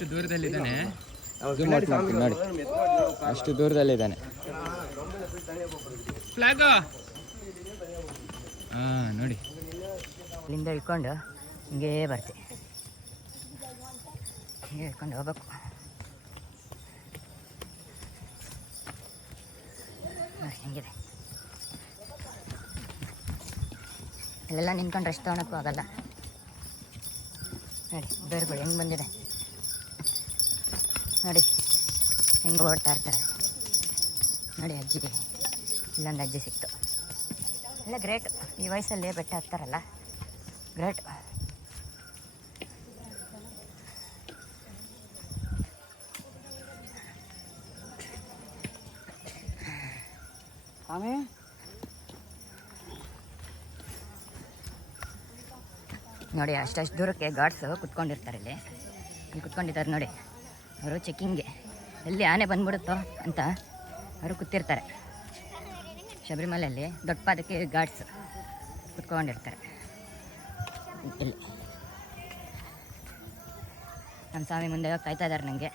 ಎಷ್ಟು ದೂರದಲ್ಲಿದ್ದಾನೆ. ನೋಡಿ. ಅಷ್ಟು ದೂರದಲ್ಲಿದ್ದಾನೆ. ಫ್ಲಾಗ್ ಹಾ ನೋಡಿ. ಇಲ್ಲಿಂದ ಇಟ್ಕೊಂಡು ಹಿಂಗೇ ಬರ್ತೆ. ಹಿಂಗೆ ಇಟ್ಕೊಂಡು ಹೋಗ್ಬೇಕು. ಹಿಂಗಿದೆ ಹೆಂಗಿದೆ. ಇಲ್ಲೆಲ್ಲ ನಿಂತ್ಕೊಂಡು ರೆಸ್ಟ್ ತೊಗೊಳಕ್ಕೂ ಆಗಲ್ಲ. ನೋಡಿ ಬೇರ್ಗಳು ಹೆಂಗೆ ಬಂದಿದೆ. ನೋಡಿ ಹೆಂಗೆ ಓಡ್ತಾ ಇರ್ತಾರೆ. ನೋಡಿ ಅಜ್ಜಿಗೆ ಇಲ್ಲೊಂದು ಅಜ್ಜಿ ಸಿಕ್ತು. ಎಲ್ಲ ಗ್ರೇಟ್. ಈ ವಯಸ್ಸಲ್ಲಿ ಬೆಟ್ಟ ಹತ್ತಾರಲ್ಲ? ಗ್ರೇಟ್. ಆಮೇಲೆ ನೋಡಿ ಅಷ್ಟು ದೂರಕ್ಕೆ ಗಾರ್ಡ್ಸು ಕುತ್ಕೊಂಡಿರ್ತಾರೆ ಇಲ್ಲಿ. ಇಲ್ಲಿ ಕುತ್ಕೊಂಡಿದ್ದಾರೆ ನೋಡಿ. ಅವರು ಚೆಕ್ಕಿಂಗ್ಗೆ. ಎಲ್ಲಿ ಆನೆ ಬಂದ್ಬಿಡುತ್ತೋ ಅಂತ ಅವರು ಕೂತಿರ್ತಾರೆ. ಶಬರಿಮಲೆಯಲ್ಲಿ ದೊಡ್ಡ ಪಾದಕ್ಕೆ ಗಾರ್ಡ್ಸ್ ಕುತ್ಕೊಂಡಿರ್ತಾರೆ. ಇಲ್ಲಿ. ನಮ್ಮ ಸ್ವಾಮಿ ಮುಂದೆ ಕಾಯ್ತಾ ಇದ್ದಾರೆ ನನಗೆ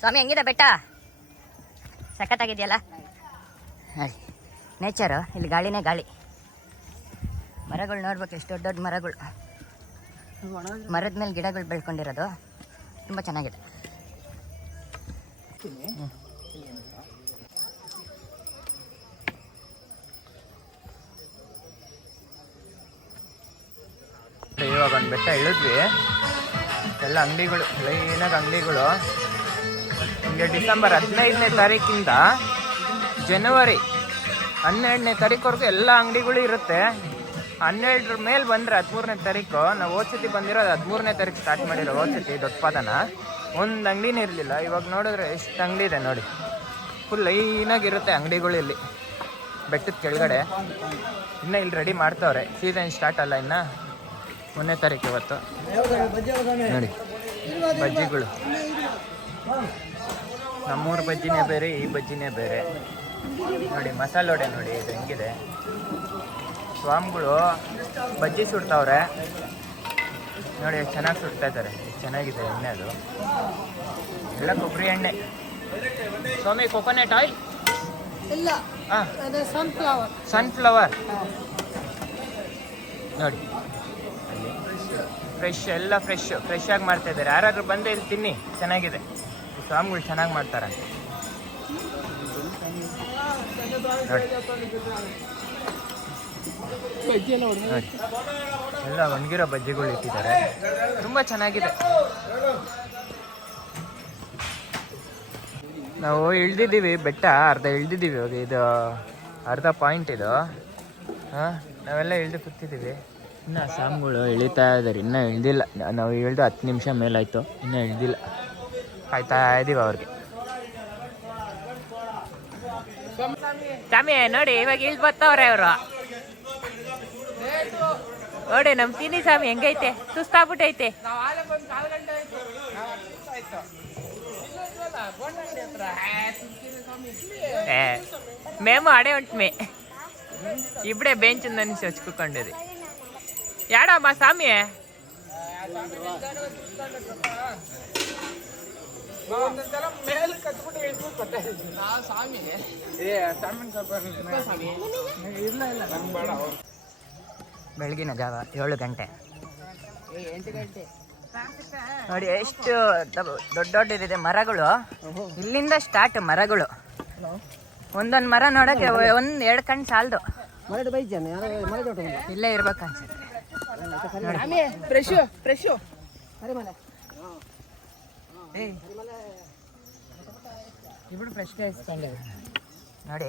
ಸ್ವಾಮಿ, ಹೆಂಗಿದೆ ಬೆಟ್ಟ? ಸಖತ್ತಾಗಿದೆಯಲ್ಲ? ನೇಚರು ಇಲ್ಲಿ ಗಾಳಿನೇ ಗಾಳಿ. ಮರಗಳು ನೋಡ್ಬೇಕು, ಎಷ್ಟು ದೊಡ್ಡ ದೊಡ್ಡ ಮರಗಳು. ಮರದ ಮೇಲೆ ಗಿಡಗಳು ಬೆಳ್ಕೊಂಡಿರೋದು. ತುಂಬ ಚೆನ್ನಾಗಿದೆ. ಇವಾಗ ಒಂದು ಬೆಟ್ಟ ಇಳಿದ್ವಿ. ಎಲ್ಲ ಅಂಗಡಿಗಳು ಲೈನಾಗ ಅಂಗಡಿಗಳು. ನಿಮಗೆ ಡಿಸೆಂಬರ್ ಹದಿನೈದನೇ ತಾರೀಕಿಂದ ಜನವರಿ ಹನ್ನೆರಡನೇ ತಾರೀಕುವರೆಗೂ ಎಲ್ಲ ಅಂಗಡಿಗಳು ಇರುತ್ತೆ. ಹನ್ನೆರಡರ ಮೇಲೆ ಬಂದರೆ ಹದಿಮೂರನೇ ತಾರೀಕು. ನಾವು ಓದ್ಸತಿ ಬಂದಿರೋದು ಹದಿಮೂರನೇ ತಾರೀಕು ಸ್ಟಾರ್ಟ್ ಮಾಡಿರೋ ಓದ್ಸತಿ ದೊಡ್ಡಪಾದನ ಒಂದು ಅಂಗಡಿನೇ ಇರಲಿಲ್ಲ. ಇವಾಗ ನೋಡಿದ್ರೆ ಎಷ್ಟು ಅಂಗಡಿ ಇದೆ ನೋಡಿ. ಫುಲ್ ಲೈನಾಗಿರುತ್ತೆ ಅಂಗಡಿಗಳು ಇಲ್ಲಿ. ಬೆಟ್ಟದ ಕೆಳಗಡೆ. ಇನ್ನು ಇಲ್ಲಿ ರೆಡಿ ಮಾಡ್ತಾವ್ರೆ. ಸೀಸನ್ ಸ್ಟಾರ್ಟ್ ಅಲ್ಲ ಇನ್ನು. ಒಂದನೇ ತಾರೀಕು ಇವತ್ತು. ನೋಡಿ. ಬಜ್ಜಿಗಳು. ನಮ್ಮೂರ ಬಜ್ಜಿನೇ ಬೇರೆ, ಈ ಬಜ್ಜಿನೇ ಬೇರೆ. ನೋಡಿ, ಮಸಾಲೆ ವಡೆ ನೋಡಿ, ಇದು ಹೆಂಗಿದೆ? ಸ್ವಾಮಿಗಳು ಬಜ್ಜಿ ಸುಡ್ತಾವ್ರೆ. ನೋಡಿ ಎಷ್ಟು ಚೆನ್ನಾಗಿ ಸುಡ್ತಾ ಇದ್ದಾರೆ. ಎಷ್ಟು ಚೆನ್ನಾಗಿದೆ ಎಣ್ಣೆ ಅದು. ಎಲ್ಲ ಕೊಬ್ಬರಿ ಎಣ್ಣೆ. ಸ್ವಾಮಿ ಕೊಕೊನೆಟ್ ಆಯಿಲ್ ಇಲ್ಲ. ಸನ್ಫ್ಲವರ್ ಸನ್ಫ್ಲವರ್ ನೋಡಿ. ಫ್ರೆಶ್ ಎಲ್ಲ ಫ್ರೆಶ್ ಫ್ರೆಶ್ ಆಗಿ ಮಾಡ್ತಾ ಇದ್ದಾರೆ. ಯಾರಾದ್ರೂ ಬಂದೇ ಇಲ್ಲಿ ತಿನ್ನಿ. ಚೆನ್ನಾಗಿದೆ. ಸ್ವಾಮಿಗಳು ಚೆನ್ನಾಗಿ ಮಾಡ್ತಾರೆ. ನೋಡಿ. ಎಲ್ಲ ಒಣಗಿರೋ ಬಜ್ಜಿಗಳು ಇಟ್ಟಿದ್ದಾರೆ. ತುಂಬ ಚೆನ್ನಾಗಿದೆ. ನಾವು ಇಳ್ದಿದ್ದೀವಿ ಬೆಟ್ಟ, ಅರ್ಧ ಇಳ್ದಿದ್ದೀವಿ ಇವಾಗ. ಇದು ಅರ್ಧ ಪಾಯಿಂಟ್ ಇದು. ಹಾಂ, ನಾವೆಲ್ಲ ಇಳ್ದು ಕೂತಿದ್ದೀವಿ. ಇನ್ನು ಸಾಮ್ಗಳು ಇಳಿತಾ ಇದ್ದಾರೆ ಇನ್ನೂ ಇಳ್ದಿಲ್ಲ. ನಾವು ಇಳ್ದು ಹತ್ತು ನಿಮಿಷ ಮೇಲಾಯಿತು. ಇನ್ನೂ ಇಳ್ದಿಲ್ಲ. ಆಯ್ತಾ ಇದ್ದೀವಿ ಅವ್ರಿಗೆ. ಸ್ವಾಮಿ, ನೋಡಿ ಇವಾಗ ಇಳ್ದು ಬರ್ತಾವ್ರೆ ಅವರು. ನೋಡಿ ನಮ್ಮ ತಿನ್ನಿ ಸ್ವಾಮಿ ಹೆಂಗೈತೆ ಸುಸ್ತಾಗ್ಬಿಟ್ಟೈತೆ ಏ మేము ఆడే ఉంటుమే ఇప్పుడే బెంచ్ ఉందని చచ్చుకుండేది యాడా మా స్వామి ಬೆಳಗಿನ ಜಾವ, ಏಳು ಗಂಟೆ. ನೋಡಿ, ಎಷ್ಟು ದೊಡ್ಡ ದೊಡ್ಡದಿದೆ ಮರಗಳು. ಇಲ್ಲಿಂದ ಸ್ಟಾರ್ಟ್ ಮರಗಳು. ಒಂದೊಂದು ಮರ ನೋಡಕ್ಕೆ ಒಂದು ಎರಡು ಕಣ್ ಸಾಲದು. ಇಲ್ಲೇ ಇರ್ಬೇಕು ಅನ್ಸುತ್ತೆ. ನೋಡಿ.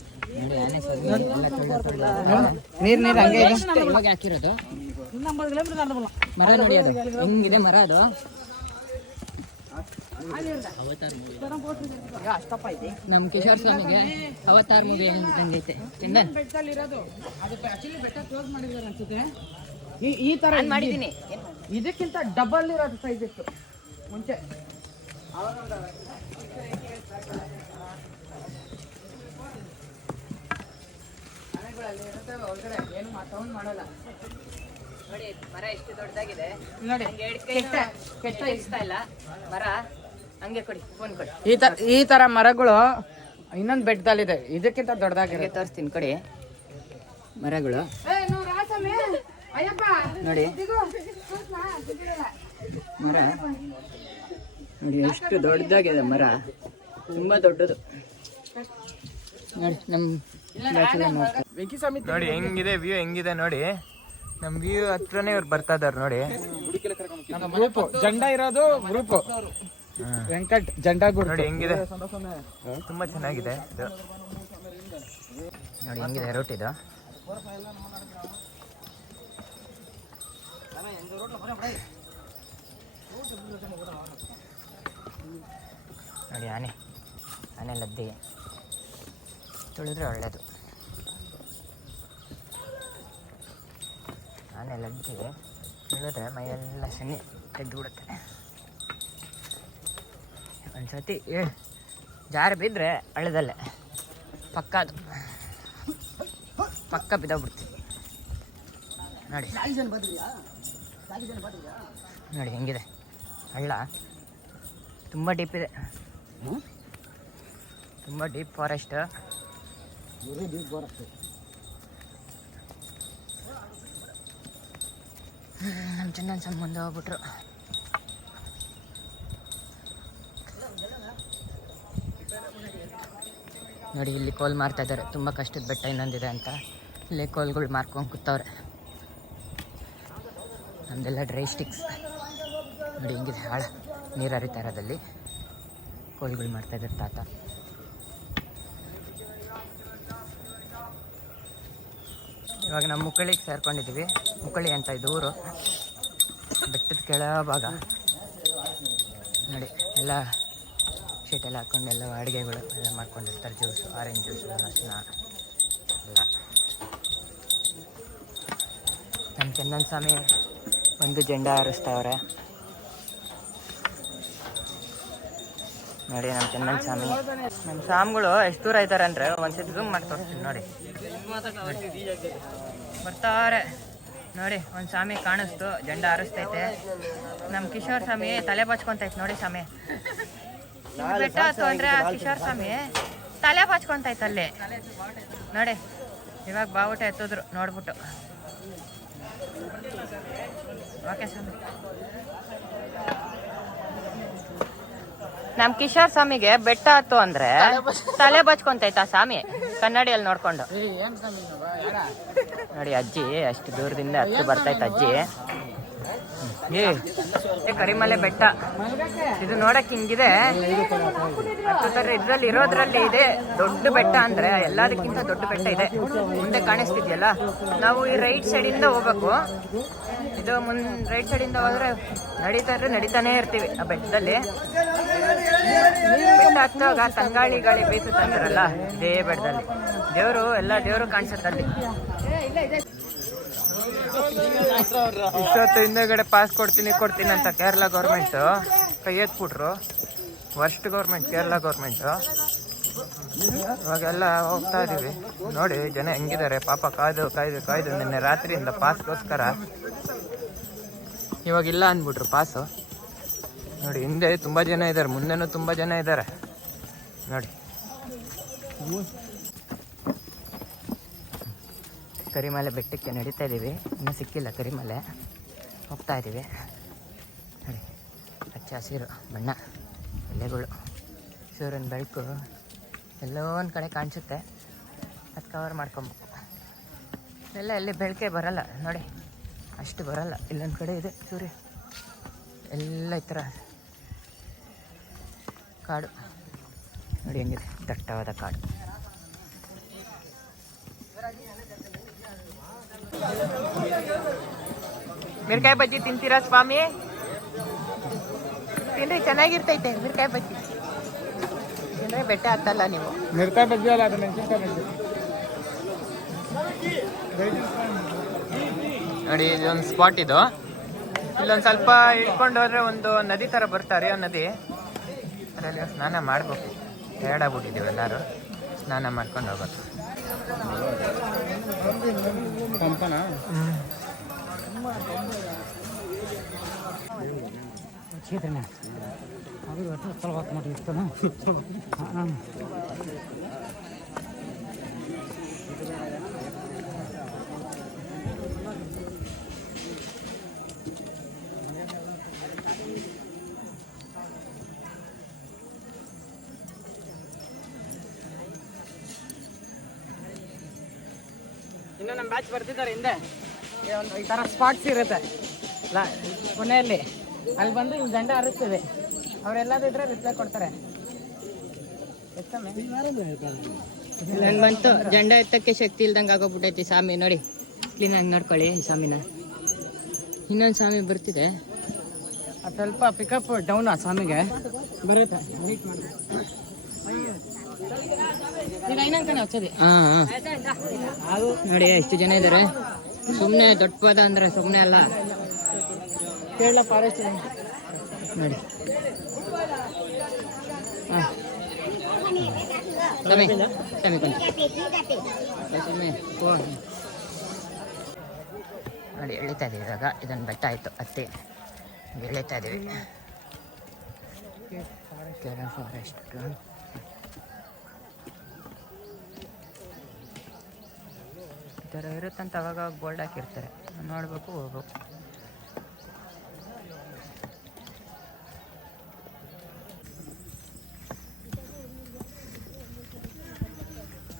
ಮರ ಅದು. ಮರ ಅದು? ನಮ್ ಕಿಶೋರ್ ಸ್ವಾಮಿಗೆ ಅವತಾರ್ ಮೂವಿ ಹಂಗೈತೆ ಈ ತರ ಮಾಡಿದೀನಿ ಇದಕ್ಕಿಂತ ಡಬಲ್ ಇರೋದು ಸೈಜ್ ಇತ್ತು. ಮುಂಚೆ. ಏನು ಮಾತಾಡ್ ಮಾಡಲ್ಲ. ನೋಡಿ ಮರ ಎಷ್ಟು ದೊಡ್ಡದಾಗಿದೆ. ನೋಡಿ ಹಂಗೆ ಎರಡ್ ಕೆಟ್ಟ ಇಷ್ಟ ಇಲ್ಲ. ಮರ ಹಂಗೆ ಕೊಡಿ ಫೋನ್ ಕೊಡಿ. ಈ ತರ ಈ ತರ ಮರಗಳು ಇನ್ನೊಂದು ಬೆಟ್ಟದಲ್ಲಿದೆ ಇದಕ್ಕಿಂತ ದೊಡ್ಡದಾಗಿದೆ ತೋರಿಸ್ತೀನಿ ಕೊಡಿ. ಮರಗಳು. ನೋಡಿ. ಮರ. ನೋಡಿ ಎಷ್ಟು ದೊಡ್ಡದಾಗಿದೆ ಮರ. ತುಂಬಾ ದೊಡ್ಡದು. ನೋಡಿ ನಮ್ಮ ನೋಡಿ ಹೆಂಗಿದೆ ವ್ಯೂ ಹೆಂಗಿದೆ ನೋಡಿ. ನಮ್ ವ್ಯೂ ಹತ್ರನೇ ಇವ್ರು ಬರ್ತಾ ಇದಾರೆ ನೋಡಿ. ನಮ್ಮ ಗ್ರೂಪ್ ಜಂಡ ಇರೋದು ಗ್ರೂಪ್. ವೆಂಕಟ್ ಜಂಡ ಗುರು. ನೋಡಿ ಹೆಂಗಿದೆ? ತುಂಬಾ ಚೆನ್ನಾಗಿದೆ ಇದು. ನೋಡಿ ಹೆಂಗಿದೆ ರೂಟ್ ಇದು. ನೋಡಿ ಆನೆ. ಆನೆ ಲದ್ದಿಗೆ ತುಳಿದ್ರೆ ಒಳ್ಳೆಯದು ಆನೆ ಅಜ್ಜಿ ತುಳಿದ್ರೆ ಮೈಯೆಲ್ಲ ಸನಿ ತೆಗೆದು ಬಿಡುತ್ತೆ. ಒಂದ್ಸತಿ ಏ ಜಾರಿ ಬಿದ್ದರೆ ಹಳ್ಳದಲ್ಲೇ. ಪಕ್ಕ ಅದು. ಪಕ್ಕ ಬಿದ್ದೋಗ್ಬಿಡ್ತೀವಿ ನೋಡಿ. ನೋಡಿ ಹೆಂಗಿದೆ. ಹಳ್ಳ ತುಂಬ ಡೀಪ್ ಇದೆ. ತುಂಬ ಡೀಪ್ ಫಾರೆಸ್ಟ್. ನಮ್ಮ ಜನನ ಸಂಬಂಧ ಹೋಗ್ಬಿಟ್ರು. ನೋಡಿ, ಇಲ್ಲಿ ಕೋಲ್ ಮಾರ್ತಾ ಇದ್ದಾರೆ. ತುಂಬ ಕಷ್ಟದ ಬೆಟ್ಟ ಇನ್ನೊಂದಿದೆ ಅಂತ. ಇಲ್ಲಿ ಕೋಲ್ಗಳು ಮಾರ್ಕೊಂಡು ಕೂತವ್ರೆ. ನಮ್ದೆಲ್ಲ ಡ್ರೈ ಸ್ಟಿಕ್ಸ್ ನೋಡಿ, ಹಿಂಗಿದೆ ಹಾಳ. ನೀರು ಹರಿತಾ ಇರೋದಲ್ಲಿ. ಕೋಲ್ಗಳು ಮಾಡ್ತಾ ಇದ್ದಾರೆ ತಾತ. ಇವಾಗ ನಮ್ಮ ಮುಕ್ಕಳಿಗೆ ಸೇರ್ಕೊಂಡಿದ್ದೀವಿ. ಮುಕ್ಕಳಿ ಅಂತ ಇದು ಊರು. ಬೆಟ್ಟದ ಕೆಳ ಭಾಗ ನೋಡಿ, ಎಲ್ಲ ಶೀಟೆಲ್ಲ ಹಾಕ್ಕೊಂಡು ಎಲ್ಲ ಅಡುಗೆಗಳು ಎಲ್ಲ ಮಾಡ್ಕೊಂಡಿರ್ತಾರೆ. ಜ್ಯೂಸು ಆರೆಂಜ್ ಜ್ಯೂಸು ಅರಿಶಿನ ಎಲ್ಲ. ನಮ್ಮ ಚಂದನ್ ಸ್ವಾಮಿ ಒಂದು ಜೆಂಡ ಹಾರಿಸ್ತವ್ರೆ. ನೋಡಿ ನಮ್ಮ ಚಂದನ್ ಸ್ವಾಮಿ. ನಮ್ಮ ಸ್ವಾಮಿಗಳು ಎಷ್ಟು ದೂರ ಇದ್ದಾರೆ ಅಂದ್ರೆ ಒಂದ್ಸತಿ ಝೂಮ್ ಮಾಡಿ ತೋರಿಸ್ತೀನಿ ನೋಡಿ. ಬರ್ತಾರೆ. ನೋಡಿ, ಒಂದು ಸ್ವಾಮಿ ಕಾಣಿಸ್ತು, ಜಂಡ ಹಾರಿಸ್ತೈತೆ. ನಮ್ಮ ಕಿಶೋರ್ ಸ್ವಾಮಿ ತಲೆ ಬಾಚ್ಕೊಂತೈತೆ ನೋಡಿ ಸ್ವಾಮಿ. ಬೆಟ್ಟ ಆಯ್ತು ಅಂದ್ರೆ ಆ ಕಿಶೋರ್ ಸ್ವಾಮಿ ತಲೆ ಬಾಚ್ಕೊಂತೈತೆ ಅಲ್ಲಿ. ನೋಡಿ, ಇವಾಗ ಬಾವುಟ ಎತ್ತಿದ್ರು, ನೋಡ್ಬಿಟ್ಟು. ಓಕೆ ಸ್ವಾಮಿ. ನಮ್ ಕಿಶೋರ್ ಸ್ವಾಮಿಗೆ ಬೆಟ್ಟ ಹತ್ತು ಅಂದ್ರೆ ತಲೆ ಬಚ್ಕೊಂತೈತ ಸ್ವಾಮಿ? ಕನ್ನಡಿಯಲ್ಲಿ ನೋಡ್ಕೊಂಡು? ನೋಡಿ ಅಜ್ಜಿ ಅಷ್ಟು ದೂರದಿಂದ ಹತ್ತು ಬರ್ತೈತೆ ಅಜ್ಜಿ. ಕರಿಮಲೆ ಬೆಟ್ಟ. ಇದು ನೋಡಕ್ ಹಿಂಗಿದೆ. ಇದ್ರಲ್ಲಿ ಇರೋದ್ರಲ್ಲಿ ಇದೆ ದೊಡ್ಡ ಬೆಟ್ಟ ಅಂದ್ರೆ ಎಲ್ಲದಕ್ಕಿಂತ ದೊಡ್ಡ ಬೆಟ್ಟ ಇದೆ. ಮುಂದೆ ಕಾಣಿಸ್ತಿದ್ಯಲ್ಲ? ನಾವು ಈ ರೈಟ್ ಸೈಡ್ ಇಂದ ಹೋಗ್ಬೇಕು. ಇದು ಮುಂದ್ ರೈಟ್ ಸೈಡ್ ಇಂದ ಹೋದ್ರೆ ನಡೀತಾ ಇದ್ರೆ ನಡೀತಾನೆ ಇರ್ತೀವಿ ಆ ಬೆಟ್ಟದಲ್ಲಿ. ಬೆಟ್ಟ ಹತ್ತುವಾಗ ತಂಗಾಳಿ ಗಾಳಿ ಇದೇ ಬೆಟ್ಟದಲ್ಲಿ. ದೇವರು, ಎಲ್ಲ ದೇವರು ಕಾಣಿಸುತ್ತಲ್ಲಿ ಇಷ್ಟೊತ್ತು ಹಿಂದೆಗಡೆ ಪಾಸ್ ಕೊಡ್ತೀನಿ ಕೊಡ್ತೀನಿ ಅಂತ ಕೇರಳ ಗೌರ್ಮೆಂಟು ಕೈ ಎತ್ಬಿಟ್ರು. ವರ್ಸ್ಟ್ ಗೌರ್ಮೆಂಟ್ ಕೇರಳ ಗೌರ್ಮೆಂಟು ಇವಾಗೆಲ್ಲ ಹೋಗ್ತಾ ಇದೀವಿ. ನೋಡಿ, ಜನ ಹೆಂಗಿದ್ದಾರೆ. ಪಾಪ ಕಾಯ್ದು ಕಾಯ್ದು ಕಾಯ್ದು ನಿನ್ನೆ ರಾತ್ರಿಯಿಂದ ಪಾಸ್ಗೋಸ್ಕರ ಇವಾಗ ಇಲ್ಲ ಅಂದ್ಬಿಟ್ರು ಪಾಸು ನೋಡಿ, ಹಿಂದೆ ತುಂಬ ಜನ ಇದ್ದಾರೆ. ಮುಂದೆನೂ ತುಂಬ ಜನ ಇದ್ದಾರೆ. ನೋಡಿ. ಕರಿಮಲೆ ಬೆಟ್ಟಕ್ಕೆ ನಡೀತಾ ಇದ್ದೀವಿ ಇನ್ನೂ ಸಿಕ್ಕಿಲ್ಲ ಕರಿಮಲೆ. ಹೋಗ್ತಾ ಇದ್ದೀವಿ ನೋಡಿ, ಹಚ್ಚ ಹಸಿರು ಬಣ್ಣ, ಎಲೆಗಳು, ಸೂರ್ಯನ ಬೆಳಕು ಎಲ್ಲೋ ಒಂದು ಕಡೆ ಕಾಣಿಸುತ್ತೆ. ಅದು ಕವರ್ ಮಾಡ್ಕೊಬೇಕು. ಎಲ್ಲ ಎಲ್ಲಿ ಬೆಳಕೆ ಬರಲ್ಲ. ನೋಡಿ, ಅಷ್ಟು ಬರಲ್ಲ. ಇಲ್ಲೊಂದು ಕಡೆ ಇದೆ ಸೂರ್ಯ. ಎಲ್ಲ ಈ ಥರ ಕಾಡು. ನೋಡಿ, ಹೆಂಗಿದೆ? ದಟ್ಟವಾದ ಕಾಡು. ಮಿರ್ಕಾಯಿ ಬಜ್ಜಿ ತಿಂತೀರಾ ಸ್ವಾಮಿ? ತಿನ್ರಿ ಚೆನ್ನಾಗಿರ್ತೈತೆ ಮಿರ್ಕಾಯಿ ಬಜ್ಜಿ. ತಿಂದ್ರೆ ಬೆಟ್ಟ ಹತ್ತಲ್ಲ ನೀವು. ಮಿರ್ಕಾಯಿ ಬಜ್ಜಿ ಅಲ್ಲ ಅದು ಮೆಣಸಿನ್ಕಾಯಿ ಬಜ್ಜಿ. ನೋಡಿ ಇದೊಂದು ಸ್ಪಾಟ್ ಇದು. ಇಲ್ಲೊಂದು ಸ್ವಲ್ಪ ಇಟ್ಕೊಂಡು ಹೋದ್ರೆ ಒಂದು ನದಿ ಥರ ಬರ್ತಾರೆ ನದಿ. ಅದರಲ್ಲಿ ಸ್ನಾನ ಮಾಡ್ಬೇಕು. ಎರಡಾಗ್ಬಿಟ್ಟಿದ್ದೀವಿ ಎಲ್ಲರೂ. ಸ್ನಾನ ಮಾಡ್ಕೊಂಡು ಹೋಗೋದು. పంపనా చేతనే అది తర్వాత మాట ఇస్తాను ಇನ್ನು ನಮ್ಮ ಬ್ಯಾಚ್ ಬರ್ತಿದ್ದಾರೆ ಹಿಂದೆ. ಈ ಒಂದು ಈ ಥರ ಸ್ಪಾಟ್ಸ್ ಇರುತ್ತೆ. ಲಾ ಕೊನೆಯಲ್ಲಿ ಅಲ್ಲಿ ಬಂದು ಇಲ್ಲಿ ದಂಡ ಹರಿಸ್ತೀವಿ ಅವರೆಲ್ಲದಿದ್ರೆ ರಿಪ್ಲೈ ಕೊಡ್ತಾರೆ. ನನ್ ಬಂತು. ಜಂಡ ಎತ್ತಕ್ಕೆ ಶಕ್ತಿ ಇಲ್ದಂಗೆ ಆಗೋಗ್ಬಿಟ್ಟೈತಿ ಸ್ವಾಮಿ. ನೋಡಿ ಕ್ಲೀನಾಗಿ ನೋಡ್ಕೊಳ್ಳಿ ಈ ಸ್ವಾಮಿನ. ಇನ್ನೊಂದು ಸ್ವಾಮಿ ಬರ್ತಿದೆ. ಸ್ವಲ್ಪ ಪಿಕಪ್ ಡೌನ್ ಆ ಸ್ವಾಮಿಗೆ. ಬರುತ್ತೆ ಈಗ ಇನ್ನೊಂದು ಕಡೆ ಹಚ್ಚೋದು ಹಾಂ ಹಾಂ ನೋಡಿ ಎಷ್ಟು ಜನ ಇದ್ದಾರೆ ಸುಮ್ಮನೆ ದೊಡ್ಡ ಪದ ಅಂದ್ರೆ ಸುಮ್ಮನೆ ಅಲ್ಲ. ಕೇರಳ ಫಾರೆಸ್ಟ್ ನೋಡಿ. ನೋಡಿ ಎಳಿತಾ ಇದೀವಿ ಇವಾಗ. ಇದೊಂದು ಬೆಟ್ಟ ಆಯ್ತು ಹತ್ತಿ. ಎಳಿತಾ ಇದೀವಿ. ಕೇರಳ ಫಾರೆಸ್ಟ್ ಥರ ಇರುತ್ತಂತ ಅವಾಗ ಬೋಲ್ಡ್ ಹಾಕಿರ್ತಾರೆ. ನೋಡಬೇಕು ಹೋಗ್ಬೇಕು.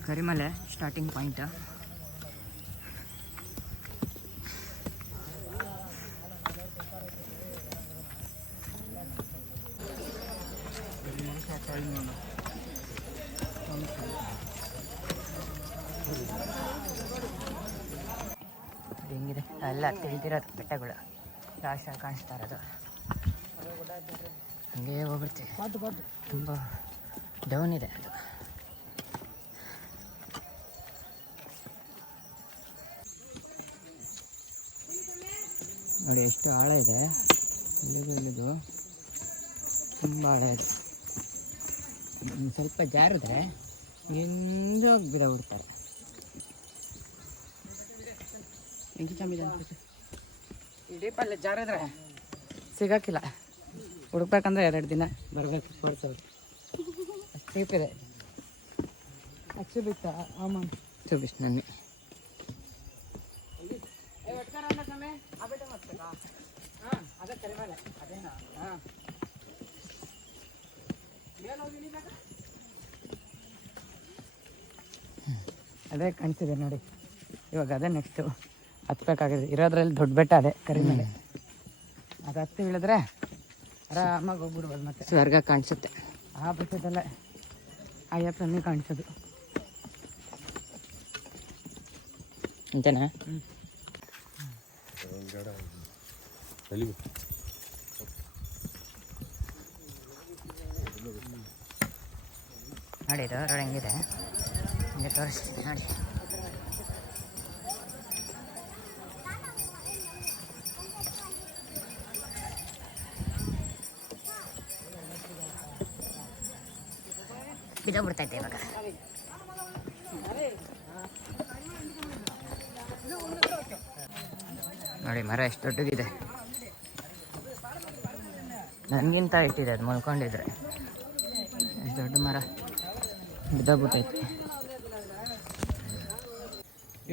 ಕರಿಮಲೆ ಸ್ಟಾರ್ಟಿಂಗ್ ಪಾಯಿಂಟ್ ಎಲ್ಲ ಬೆಟ್ಟಗಳು. ಲಾಸ್ಟ್ ಕಾಣಿಸ್ತಾ ಇರೋದು. ಹಂಗೆ ಹೋಗ್ಬಿಡ್ತೀವಿ. ತುಂಬ ಡೌನ್ ಇದೆ ಅದು. ನೋಡಿ ಎಷ್ಟು ಆಳ ಇದೆ. ಇಲ್ಲಿದು ಇಲ್ಲಿದು ತುಂಬ ಆಳ ಇದೆ. ಸ್ವಲ್ಪ ಜಾರಿದ್ರೆ ಎಂದು ಗಿಡ ಬಿಡ್ತಾರೆ ದೀಪಲ್ಲಿ ಜಾರಿದ್ರೆ ಸಿಗೋಕ್ಕಿಲ್ಲ ಹುಡುಕ್ಬೇಕಂದ್ರೆ ಎರಡು ದಿನ. ಬರಬೇಕು ಫೋರ್ಸ್ ಅವ್ರು ಚೀಪ್ ಇದೆ. ಅಚ್ಚು ಬಿತ್ತ ಆಮಾಮ್ ಚೂಬಿಸ್ ನನ್ನಿ ಅದೇ ಕಾಣ್ತಿದೆ ನೋಡಿ. ಇವಾಗ ಅದೇ ನೆಕ್ಸ್ಟು ಹತ್ಬೇಕಾಗಿದೆ ಇರೋದ್ರಲ್ಲಿ ದೊಡ್ಡ ಬೆಟ್ಟ ಅದೇ ಕರಿಮಲೆ. ಅದು ಹತ್ತಿ ಇಳಿದ್ರೆ ಆರಾಮಾಗಿ ಹೋಗ್ಬಿಡ್ಬೋದು ಮತ್ತೆ. ಸ್ವರ್ಗ ಕಾಣಿಸುತ್ತೆ. ಆ ಬೆಟ್ಟದಲ್ಲೇ ಅಯ್ಯಪ್ಪನೇ ಕಾಣಿಸೋದು. ಅಂತೇನಾ? ನೋಡಿ ರೋಡ್ ಹೆಂಗಿದೆ? ಹಿಂಗೆ ತೋರಿಸ್ತೀನಿ ನೋಡಿ. ಬಿದ್ದೋಗ್ಬಿಡ್ತೈತೆ ಇವಾಗ. ನೋಡಿ ಮರ ಎಷ್ಟು ದೊಡ್ಡದಿದೆ ನನಗಿಂತ ಇಟ್ಟಿದೆ ಅದು ಮಲ್ಕೊಂಡಿದ್ರೆ ಎಷ್ಟು ದೊಡ್ಡ ಮರ. ಬಿದ್ದೋಗ್ಬಿಟ್ಟೈತೆ.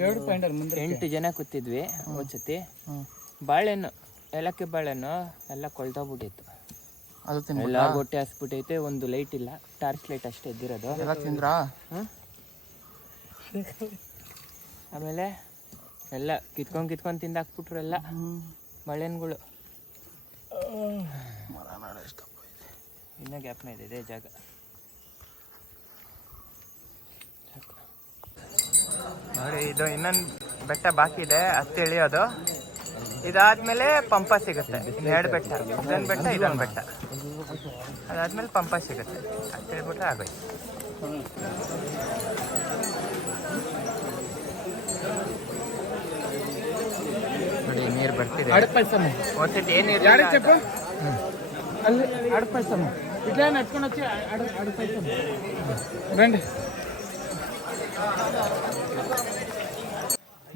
ಎರಡು ಪಾಯಿಂಟ್ ಅಲ್ಲಿ ಮುಂದೆ ಎಂಟು ಜನ ಕೂತಿದ್ವಿ ಒಂದ್ಸತಿ ಬಾಳೆಹಣ್ಣು ಏಲಕ್ಕಿ ಬಾಳೆಹಣ್ಣು ಎಲ್ಲ ಕೊಳ್ತೋಗ್ಬಿಟ್ಟಿತ್ತು ಅದು ಎಲ್ಲ ಗೊಟ್ಟೆ ಹಸ್ಬಿಟ್ಟೈತೆ ಒಂದು ಲೈಟ್ ಇಲ್ಲ. ಟಾರ್ಚ್ ಲೈಟ್ ಅಷ್ಟೇ ಇದ್ದಿರೋದು. ಎಲ್ಲ ತಿಂದ್ರಾ? ಆಮೇಲೆ ಎಲ್ಲ ಕಿತ್ಕೊಂಡ್ ಕಿತ್ಕೊಂಡ್ ತಿಂದಾಕ್ಬಿಟ್ರು ಎಲ್ಲ. ಬಾಳೆಹಣ್ಣುಗಳು ಇನ್ನೂ ಗ್ಯಾಪ್ನ ಇದೆ ಇದೇ ಜಾಗ. ನೋಡಿ ಇದು ಇನ್ನೊಂದು ಬೆಟ್ಟ ಬಾಕಿ ಇದೆ ಹತ್ತಿ ಇಳಿಯೋದು ಇದಾದ್ಮೇಲೆ ಪಂಪ ಸಿಗುತ್ತೆ. ಎರಡು ಬೆಟ್ಟ. ಇದೊಂದು ಬೆಟ್ಟ ಇದೊಂದು ಬೆಟ್ಟ. ಅದಾದ್ಮೇಲೆ ಪಂಪ ಸಿಗುತ್ತೆ. ಅಂತ ಹೇಳ್ಬಿಟ್ರೆ ಆಗೋಯ್ತು. ನೋಡಿ ನೀರು ಬರ್ತಿದೆ. ಒಂದ್ಸತಿ ಏನು ಅಲ್ಲಿ ಅಡಪೈಸಮ್ಮ ಇಲ್ಲೇ ನಡ್ಕೊಂಡು ಹಚ್ಚಿ ಅಡಪೈಸಮ್ಮ ಬನ್ನಿ.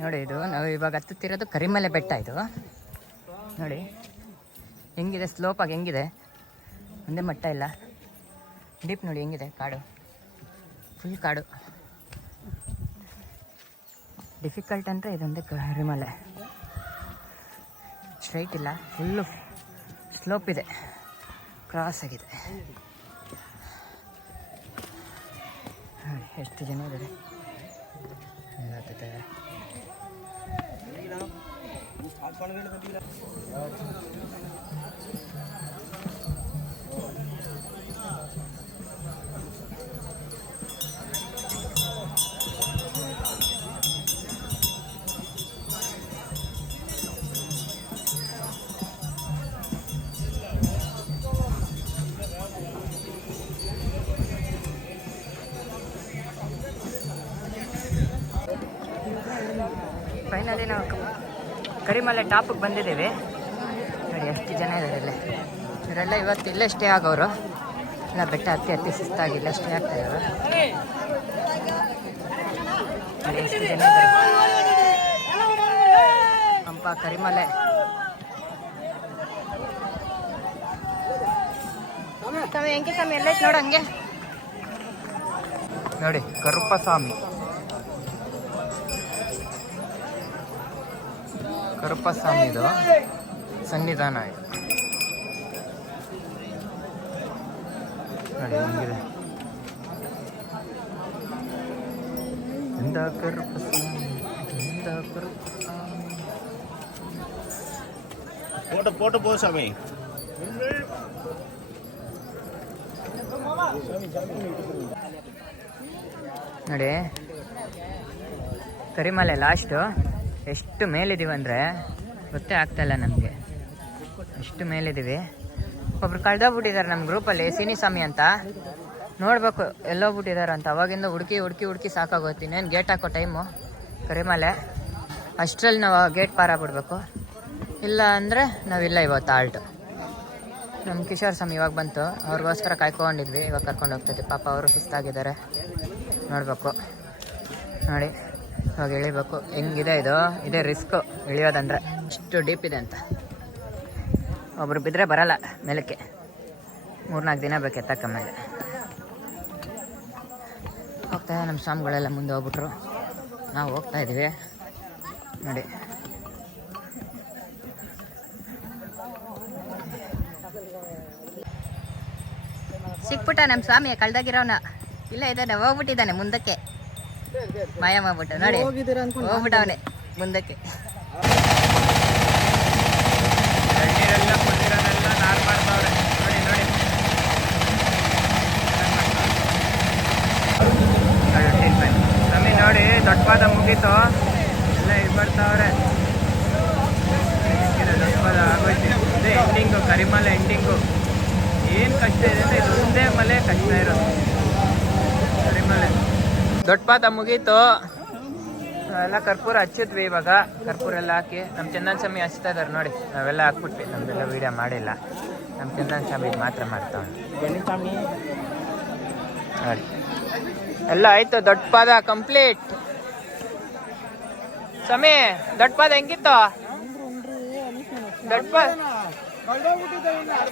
ನೋಡಿ ಇದು, ನಾವು ಇವಾಗ ಹತ್ತುತ್ತಿರೋದು ಕರಿಮಲೆ ಬೆಟ್ಟ ಇದು. ನೋಡಿ, ಹೆಂಗಿದೆ ಸ್ಲೋಪಾಗಿ ಹೆಂಗಿದೆ? ಒಂದೇ ಮಟ್ಟ ಇಲ್ಲ. ಡೀಪ್ ನೋಡಿ, ಹೆಂಗಿದೆ ಕಾಡು? ಫುಲ್ ಕಾಡು. ಡಿಫಿಕಲ್ಟ್ ಅಂದರೆ ಇದೊಂದೇ ಕರಿಮಲೆ. ಸ್ಟ್ರೈಟ್ ಇಲ್ಲ ಫುಲ್ಲು ಸ್ಲೋಪ್ ಇದೆ. ಕ್ರಾಸ್ ಆಗಿದೆ. ಎಷ್ಟು ಜನ ಇದ್ದಾರೆ? ಹಾಕೊಂಡ್ಬಿಟ್ಟಿದ್ರ ಕರಿಮಲೆ ಟಾಪಿಗೆ ಬಂದಿದ್ದೀವಿ. ನೋಡಿ ಎಷ್ಟು ಜನ ಇದ್ದಾರೆ ಇಲ್ಲೇ. ಇವರೆಲ್ಲ ಇವತ್ತು ಇಲ್ಲೇ ಸ್ಟೇ ಆಗೋರು. ಎಲ್ಲ ಬೆಟ್ಟ ಹತ್ತಿ ಹತ್ತಿ ಸುಸ್ತಾಗಿ ಇಲ್ಲೇ ಸ್ಟೇ ಆಗ್ತಾ ಇದ್ದಾರೆ ನೋಡಿ ಎಷ್ಟು ಜನ ಪಂಪ ಕರಿಮಲೆ. ಸ್ವಾಮಿ ಹೆಂಗೆ ಸ್ವಾಮಿ ಎಲ್ಲ ನೋಡು ಹಂಗೆ. ನೋಡಿ ಕರುಪ್ಪಸ್ವಾಮಿ ಕರುಪ್ಪಸ್ವಾಮಿದು ಸನ್ನಿಧಾನ ಆಯಿತು ಫೋಟೋ ಫೋಟೋ ಸ್ವಾಮಿ. ನೋಡಿ. ಕರಿಮಲೆ ಲಾಸ್ಟು. ಎಷ್ಟು ಮೇಲಿದ್ದೀವಿ ಅಂದರೆ ಗೊತ್ತೇ ಆಗ್ತಾಯಿಲ್ಲ ನಮಗೆ. ಎಷ್ಟು ಮೇಲಿದ್ದೀವಿ ಒಬ್ರು ಕಳ್ದೋಗ್ಬಿಟ್ಟಿದ್ದಾರೆ ನಮ್ಮ ಗ್ರೂಪಲ್ಲಿ ಸೀನಿ ಸ್ವಾಮಿ ಅಂತ. ನೋಡಬೇಕು ಎಲ್ಲೋಗ್ಬಿಟ್ಟಿದ್ದಾರೆ ಅಂತ. ಅವಾಗಿಂದ ಹುಡುಕಿ ಹುಡುಕಿ ಹುಡುಕಿ ಸಾಕಾಗೋತೀನಿ ಇನ್ನೇನು ಗೇಟ್ ಹಾಕೋ ಟೈಮು ಕರಿಮಲೆ ಅಷ್ಟರಲ್ಲಿ ನಾವು ಗೇಟ್ ಪಾರ ಬಿಡಬೇಕು ಇಲ್ಲ ಅಂದರೆ ನಾವಿಲ್ಲ ಇವತ್ತು ಆಲ್ಟು ನಮ್ಮ ಕಿಶೋರ್ ಸ್ವಾಮಿ ಇವಾಗ ಬಂತು. ಅವ್ರಿಗೋಸ್ಕರ ಕಾಯ್ಕೊಂಡಿದ್ವಿ. ಇವಾಗ ಕರ್ಕೊಂಡು ಹೋಗ್ತೈತಿ ಪಾಪ ಅವರು ಸುಸ್ತಾಗಿದ್ದಾರೆ. ನೋಡಬೇಕು. ನೋಡಿ. ಇವಾಗ ಇಳಿಬೇಕು ಹೆಂಗಿದೆ ಇದು? ಇದೇ ರಿಸ್ಕು ಇಳಿಯೋದಂದ್ರೆ ಇಷ್ಟು ಡೀಪ್ ಇದೆ ಅಂತ. ಒಬ್ರು ಬಿದ್ದರೆ ಬರಲ್ಲ ಮೇಲಕ್ಕೆ. ಮೂರ್ನಾಲ್ಕು ದಿನ ಬೇಕು ಎತ್ತಕ್ಕ ಮೇಲೆ. ಹೋಗ್ತಾ ನಮ್ಮ ಸ್ವಾಮಿಗಳೆಲ್ಲ ಮುಂದೆ ಹೋಗ್ಬಿಟ್ರು. ನಾವು ಹೋಗ್ತಾ ಇದ್ದೀವಿ. ನೋಡಿ. ಸಿಕ್ಬಿಟ್ಟ ನಮ್ಮ ಸ್ವಾಮಿ ಕಳ್ದಾಗಿರೋನ. ಇಲ್ಲ ಇದ್ದಾನೆ, ಹೋಗ್ಬಿಟ್ಟಿದ್ದಾನೆ ಮುಂದಕ್ಕೆ. ಮಾಯ ಮಾಡ್ಬಿಟ್ಟು ನೋಡಿ. ಹೋಗ್ಬಿಟ್ಟವನೆ ಮುಂದಕ್ಕೆ. ನೋಡಿ ದೊಡ್ಡ ಪಾದ ಮುಗೀತು. ಎಲ್ಲ ಇದು ಬರ್ತಾವ್ರೆ ಇದು ದೊಡ್ಡ ಪಾದ ಆಗೋಯ್ತು. ಇದೇ ಎಂಡಿಂಗು ಕರಿಮಲೆ ಎಂಡಿಂಗು ಏನು ಕಷ್ಟ ಇದೆ ಅಂದರೆ ಇದು ಒಂದೇ ಮಲೆ ಕಷ್ಟ ಇರೋದು ಕರಿಮಲೆ ದೊಡ್ಡ ಪಾದ ಮುಗೀತು. ಎಲ್ಲ ಕರ್ಪೂರ ಹಚ್ಚಿದ್ವಿ ಇವಾಗ. ಕರ್ಪೂರ ಎಲ್ಲ ಹಾಕಿ ನಮ್ಮ ಚಂದನ್ ಸ್ವಾಮಿ ಹಚ್ತಾ ಇದಾರೆ ನೋಡಿ. ನಾವೆಲ್ಲ ಹಾಕ್ಬಿಟ್ವಿ. ನಮ್ದೆಲ್ಲ ವೀಡಿಯೋ ಮಾಡಿಲ್ಲ. ನಮ್ಮ ಚಂದನ್ ಸ್ವಾಮಿ ಮಾತ್ರ ಮಾಡ್ತಾವೆ ನೋಡಿ. ಎಲ್ಲ ಆಯ್ತು. ದೊಡ್ಡ ಪಾದ ಕಂಪ್ಲೀಟ್. ಸ್ವಾಮಿ, ದೊಡ್ಡ ಪಾದ ಹೆಂಗಿತ್ತು? ದೊಡ್ಡ ಪಾದ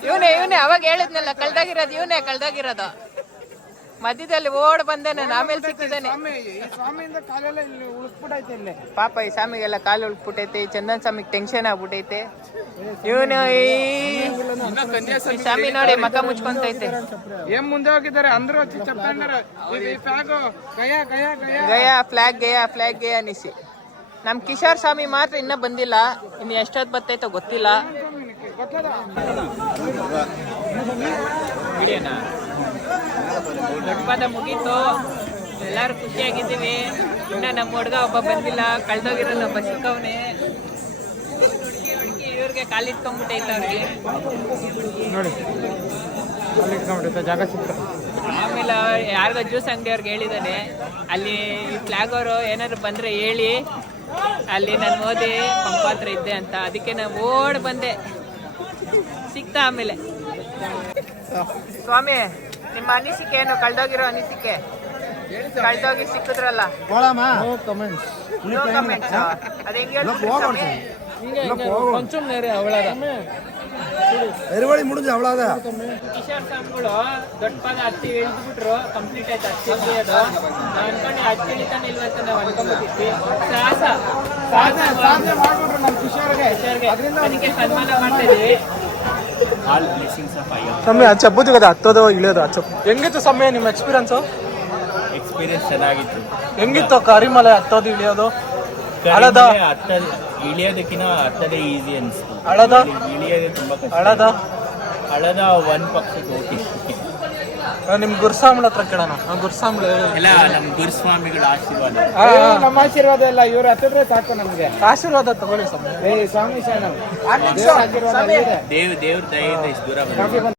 ಇವನೇ ಇವನೇ, ಅವಾಗ ಹೇಳಿದ್ನಲ್ಲ, ಕಳ್ದಾಗಿರೋದು, ಇವನೇ, ಕಳ್ದಾಗಿರೋದು. ಮಧ್ಯದಲ್ಲಿ ಓಡ್ ಬಂದೆ ನಾನು ಆಮೇಲೆ ಸಿಕ್ಕಿದ್ದೇನೆ. ಪಾಪ ಈ ಸ್ವಾಮಿಗೆಲ್ಲ ಕಾಲು ಉಳ್ಕ್ಬಿಟ್ಟೈತೆ ಚಂದನ್ ಸ್ವಾಮಿಗೆ ಟೆನ್ಷನ್ ಆಗ್ಬಿಟ್ಟೈತೆ ಇವನು ಸ್ವಾಮಿ ನೋಡಿ ಮಕ ಮುಚ್ಕೊಂತೈತೆ. ಏನ್ ಮುಂದೆ ಹೋಗಿದ್ದಾರೆ? ಅಂದ್ರೆ ಗಯಾ ಫ್ಲಾಗ್ ಗಯಾ ಫ್ಲಾಗ್ ಗಯಾ ಅನಿಸಿ. ನಮ್ ಕಿಶೋರ್ ಸ್ವಾಮಿ ಮಾತ್ರ ಇನ್ನ ಬಂದಿಲ್ಲ. ಇನ್ನು ಎಷ್ಟೊತ್ತು ಬರ್ತೈತೋ ಗೊತ್ತಿಲ್ಲ. ವಿಡಿಯೋನಾ ದೊಡ್ಡಪಾದ ಮುಗೀತು. ಎಲ್ಲರೂ ಖುಷಿಯಾಗಿದ್ದೀವಿ. ಇನ್ನ ನಮ್ಮ ಹುಡುಗ ಒಬ್ಬ ಬಂದಿಲ್ಲ. ಕಳ್ದೋಗಿರಲ್ಲ ಒಬ್ಬ ಸಿಕ್ಕವನೆ ಇವ್ರಿಗೆ ಕಾಲಿಟ್ಕೊಂಡ್ಬಿಟ್ಟೈತೆ ಅವ್ರಿಗೆ ನೋಡಿ. ಜಾಗ ಆಮೇಲೆ ಯಾರಿಗೋ ಜ್ಯೂಸ್ ಅಂಗಡಿಯವ್ರಿಗೆ ಹೇಳಿದ್ದಾನೆ. ಅಲ್ಲಿ ಈ ಫ್ಲಾಗ್ ಅವರು ಏನಾದ್ರು ಬಂದ್ರೆ ಹೇಳಿ. ಅಲ್ಲಿ ನಾನು ಓದಿ ಪಂಪಾತ್ರ ಇದ್ದೆ ಅಂತ. ಅದಕ್ಕೆ ನಾನು ಓಡ್ ಬಂದೆ. ಸಿಕ್ತಾ ಆಮೇಲೆ. ಸ್ವಾಮಿ ನಿಮ್ಮ ಅನಿಸಿಕೆ ಏನು? ಕಳ್ದೋಗಿರೋ ಅನಿಸಿಕೆ? ಕಳ್ದೋಗಿ ಸಿಕ್ಕಿದ್ರಲ್ಲ? ಬೋಳಮ್ಮ ನೋ ಕಮೆಂಟ್ಸ್ ಕಮೆಂಟ್ಸ್ ಎರವಳಿ ಅವಳಾದ. ಕಿಶೋರ್ ಸ್ವಾಮಿಗಳು ದೊಡ್ಡ ಹತ್ತಿ ಇಳಿದ್ಬಿಟ್ರು ಕಂಪ್ಲೀಟ್ ಆಯ್ತು ಹತ್ತಿ ಅದು ಅನ್ಕೊಂಡು ಹತ್ತಿ ಇಳಿತಾನೆ ಅಂತ ನಾವು ಅನ್ಕೊಂಡ್ಬಿಟ್ಟಿದ್ವಿ. ಸಾಹಸ ಸಾಧನೆ ಮಾಡ್ಬಿಟ್ರು ನಮ್ಮ ಕಿಶೋರ್ಗೆ. ಅದರಿಂದ ಸನ್ಮಾನ ಮಾಡ್ತಾ ಆಲ್ ಬ್ಲೆಸ್ಸಿಂಗ್ಸ್ ಆಫ್ ಅಯ್ಯ ಸಮಯ ಆ కదా ಹತ್ತೋದು ಇಳಿಯೋದು ಆ ಚಪ್ಪು. ಹೆಂಗಿತ್ತು ಸಮಯ ನಿಮ್ಮ ಎಕ್ಸ್ಪೀರಿಯನ್ಸು ಎಕ್ಸ್ಪೀರಿಯನ್ಸ್ ಚೆನ್ನಾಗಿತ್ತು. ಹೆಂಗಿತ್ತು ಕರಿಮಲೆ ಹತ್ತೋದು ಇಳಿಯೋದು? ಹಳದ? ಹತ್ತದ ಇಳಿಯೋದಕ್ಕಿಂತ ಹತ್ತದೇ ಈಸಿ ಅನಿಸ್ತು. ಹಳದ? ಇಳಿಯೋದೇ ತುಂಬಾ ಕಷ್ಟ. ಹಳದ ಹಳದ ಒಂದ್ ಪಕ್ಷಕ್ಕೆ ಓಕೆ. ನಿಮ್ ಗುರ್ಸಾಂಬ್ಳ ಹತ್ರ ಕೇಳೋಣ. ಆ ಗುರ್ಸಾಂಬ್ಳ ಎಲ್ಲ ನಮ್ಮ ಗುರುಸ್ವಾಮಿಗಳ ಆಶೀರ್ವಾದ. ನಮ್ಮ ಆಶೀರ್ವಾದ ಎಲ್ಲ ಇವ್ರ ಹತ್ತಿದ್ರೆ ಸಾಕು ನಮ್ಗೆ. ಆಶೀರ್ವಾದ ತಗೊಳ್ಳಿ ಸ್ವಾಮಿ. ಏ ಸ್ವಾಮಿ ಶರಣಂ. ದೇವ್ ದೇವ್ರ ದಯೆಯಿಂದ ಇಷ್ಟು ದೂರ ಬಂದ